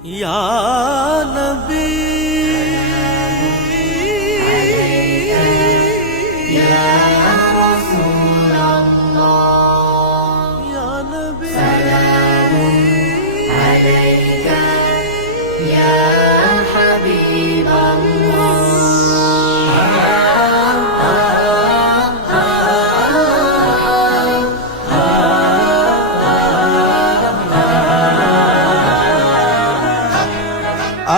या नबी या रसूल अल्लाह या नबी सलामुन अलैका या हबीब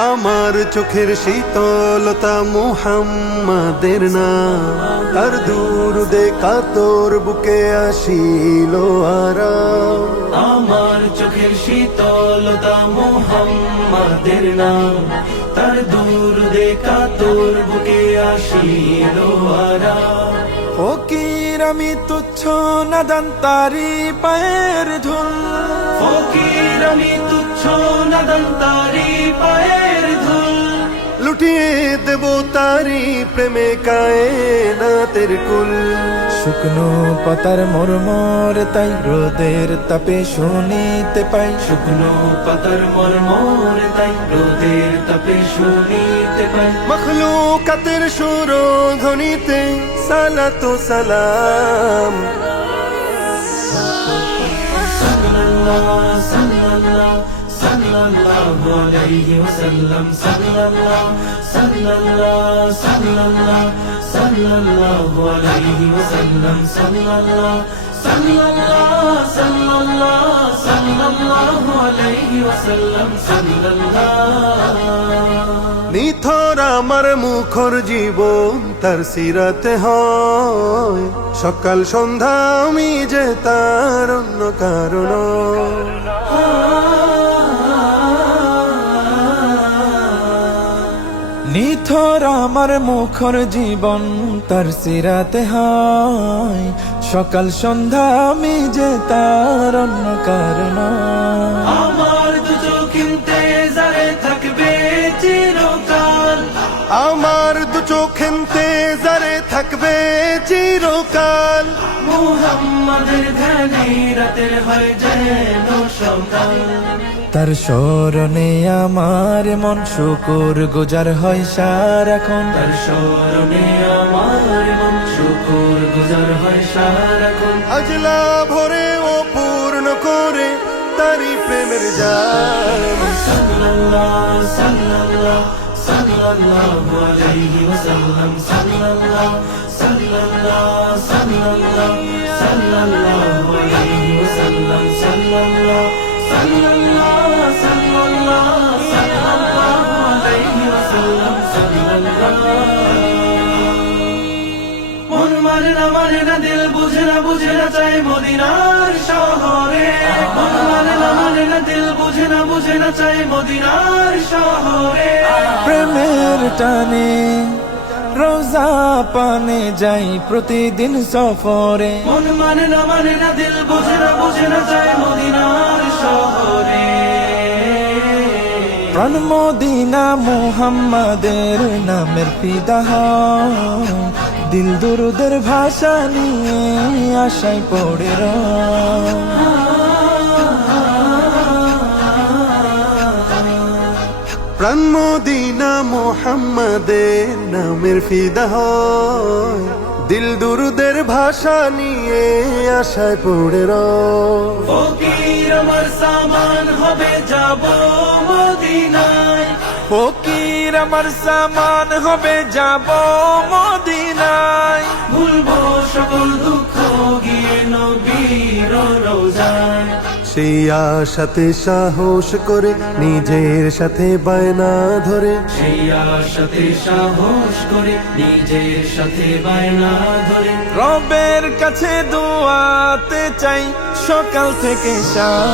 আমার চোখের শীতলতা মুহাম্মাদের নাম, তার দুরুদে কাতর বুকে আসিল আরাম। আমার চোখের শীতলতা মুহাম্মাদের নাম, তার দুরুদে কাতর বুকে আসিল আরাম। ফকির আমি তুচ্ছ নাদান তারি পায়ের ধুল, ফকির আমি তুচ্ছ নাদান তারি পায়ের ধুল, লুটিয়ে দেব তারি প্রেমে কায়নাতের কুল। শুকনো পাতার মরমর তাই রোদের তাপে শুনিতে পাই, শুকনো পাতার মর্মর তাই রোদের তাপে শুনিতে পাই। মখলুকাতের সুরধ্বনিতে সালাতু সালাম। সাল্লাল্লাহু সাল্লাল্লাহু সাল্লাল্লাহু আলাইহি ওয়াসাল্লাম, সাল্লাল্লাহু সাল্লাল্লাহু সাল্লাল্লাহু সাল্লাল্লাহু আলাইহি ওয়াসাল্লাম, সাল্লাল্লাহু সাল্লাল্লাহু সাল্লাল্লাহু সাল্লাল্লাহু আলাইহি ওয়াসাল্লাম, সাল্লাল্লাহু। নিথর আমার মুখর জীবন তার সিরাতে হয়, সকাল সন্ধ্যা আমি যে তার অন্য কারণ। নিথর আমার মুখর জীবন তার সিরাতে হয়, সকাল সন্ধ্যা আমি যে তার অন্য কারণ। আমার দু চোখিনতে জারে থাকবে চিরকাল, আমার দু চোখেন্তে জারে থাকবে চিরকাল। মুহাম্মাদের ধ্যানে রাতের হয় যেন সকাল, তার স্মরণে আমার মন শুকুর গুজার হয় সারাক্ষণ। তার স্মরণে আমার মন শুকুর গুজার হয় সারাক্ষণ। আজলা ভরে ও পূর্ণ করে তারি প্রেমের জাম। সাল্লাল্লাহু সাল্লাল্লাহু সাল্লাল্লাহু আলাইহি ওয়াসাল্লাম, সাল্লাল্লাহু সাল্লাল্লাহু সাল্লাল্লাহু সাল্লাল্লাহু আলাইহি ওয়াসাল্লাম, সাল্লাল্লাহু সাল্লাল্লাহু সাল্লাল্লাহু সাল্লাল্লাহু আলাইহি ওয়াসাল্লাম, সাল্লাল্লাহু। মন মানে না দিল বুঝে না চাই মদিনার শহরে। মন মানে না দিল বুঝে না চাই মদিনার শহরে। প্রেমের টানে রোজা পানে যাই প্রতিদিন সফরে। মন মানে না দিল বুঝে না চাই মদিনার শহরে। প্রাণ মদিনা মুহাম্মাদের নামের ফিদা হয়, দিল দুরুদের ভাষা নিয়ে আশায় পড়ে রয়। প্রাণ মদিনা মুহাম্মাদের নামের ফিদা হয়, দিল দুরুদের ভাষা নিয়ে আশায় পড়ে রয়। ফকির আমার সামান হবে যাব মদিনায়, ফকির আমার সামান হবে যাব মদিনায়। ভুলবো সকল দুঃখ গিয়ে নবীর রোজায়। সেই আশাতে সাহস করে নিজের সাথে বায়না ধরে, সেই আশাতে সাহস করে নিজের সাথে বায়না ধরে। রবের কাছে দোয়াতে চাই সকাল থেকে শাম।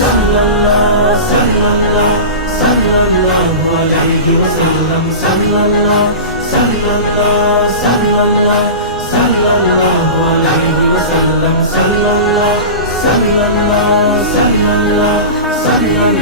সাল্লাল্লাহু সাল্লাল্লাহু সাল্লাল্লাহু আলাইহি ওয়াসাল্লাম, সাল্লাল্লাহু সাল্লাল্লাহু সাল্লাল্লাহু সাল্লাল্লাহু আলাইহি ওয়াসাল্লাম, সাল্লাল্লাহু সাল্লাল্লাহু সাল্লাল্লাহু সাল্লাল্লাহু